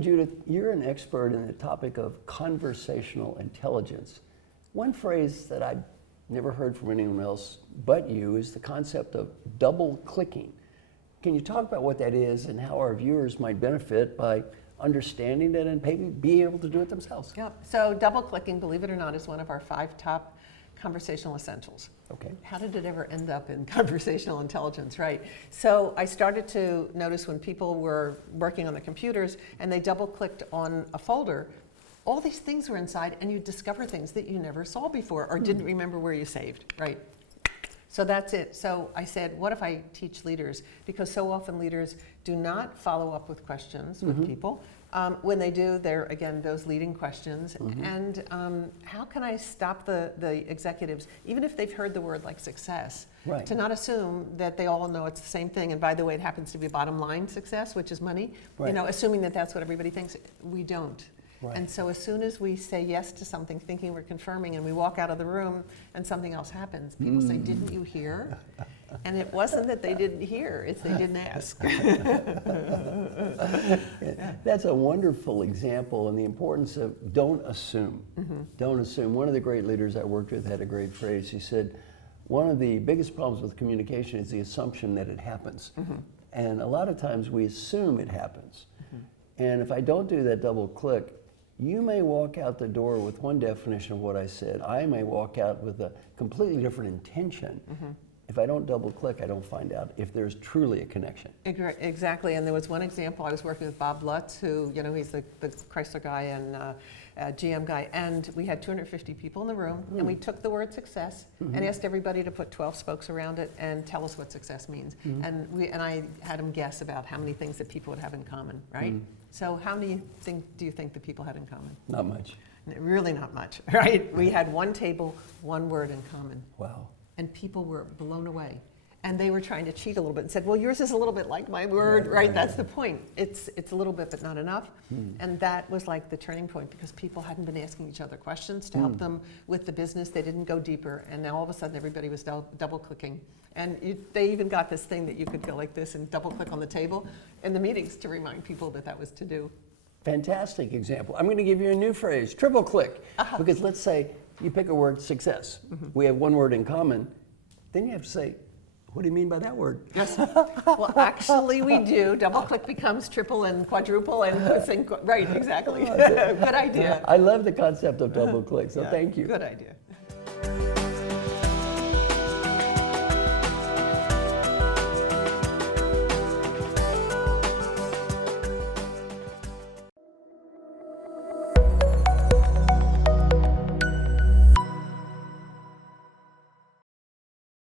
Judith, you're an expert in the topic of conversational intelligence. One phrase that I've never heard from anyone else but you is the concept of double clicking. Can you talk about what that is and how our viewers might benefit by understanding it and maybe being able to do it themselves? Yep. So double clicking, believe it or not, is one of our 5 top conversational essentials. Okay. How did it ever end up in conversational intelligence, right? So I started to notice when people were working on the computers and they double clicked on a folder, all these things were inside and you discover things that you never saw before or didn't remember where you saved, right? So that's it. So I said, what if I teach leaders? Because so often leaders do not follow up with questions with people. When they do, they're, again, those leading questions. And how can I stop the executives, even if they've heard the word like success, to not assume that they all know it's the same thing. And by the way, it happens to be bottom line success, which is money. You know, assuming that that's what everybody thinks. We don't. And so as soon as we say yes to something, thinking we're confirming, and we walk out of the room and something else happens, people say, didn't you hear? And it wasn't that they didn't hear, it's they didn't ask. That's a wonderful example, and the importance of don't assume. Don't assume. One of the great leaders I worked with had a great phrase. He said, one of the biggest problems with communication is the assumption that it happens. And a lot of times we assume it happens. And if I don't do that double click, you may walk out the door with one definition of what I said. I may walk out with a completely different intention. If I don't double click, I don't find out if there's truly a connection. Exactly, and there was one example. I was working with Bob Lutz, who, you know, he's the Chrysler guy and GM guy, and we had 250 people in the room, and we took the word success and asked everybody to put 12 spokes around it and tell us what success means. And I had them guess about how many things that people would have in common, right? So how many do you think the people had in common? Not much. Really not much, right? We had one table, one word in common. Wow. And people were blown away. And they were trying to cheat a little bit and said, well, yours is a little bit like my word, right? That's the point. It's a little bit, but not enough. And that was like the turning point, because people hadn't been asking each other questions to help them with the business. They didn't go deeper. And now all of a sudden everybody was double clicking. And they even got this thing that you could go like this and double click on the table in the meetings to remind people that that was to do. Fantastic example. I'm going to give you a new phrase, triple click. Because let's say you pick a word, success. We have one word in common. Then you have to say, what do you mean by that word? Yes. Well, actually we do. Double click becomes triple and quadruple and right, exactly. Good idea. I love the concept of double click, so thank you. Good idea.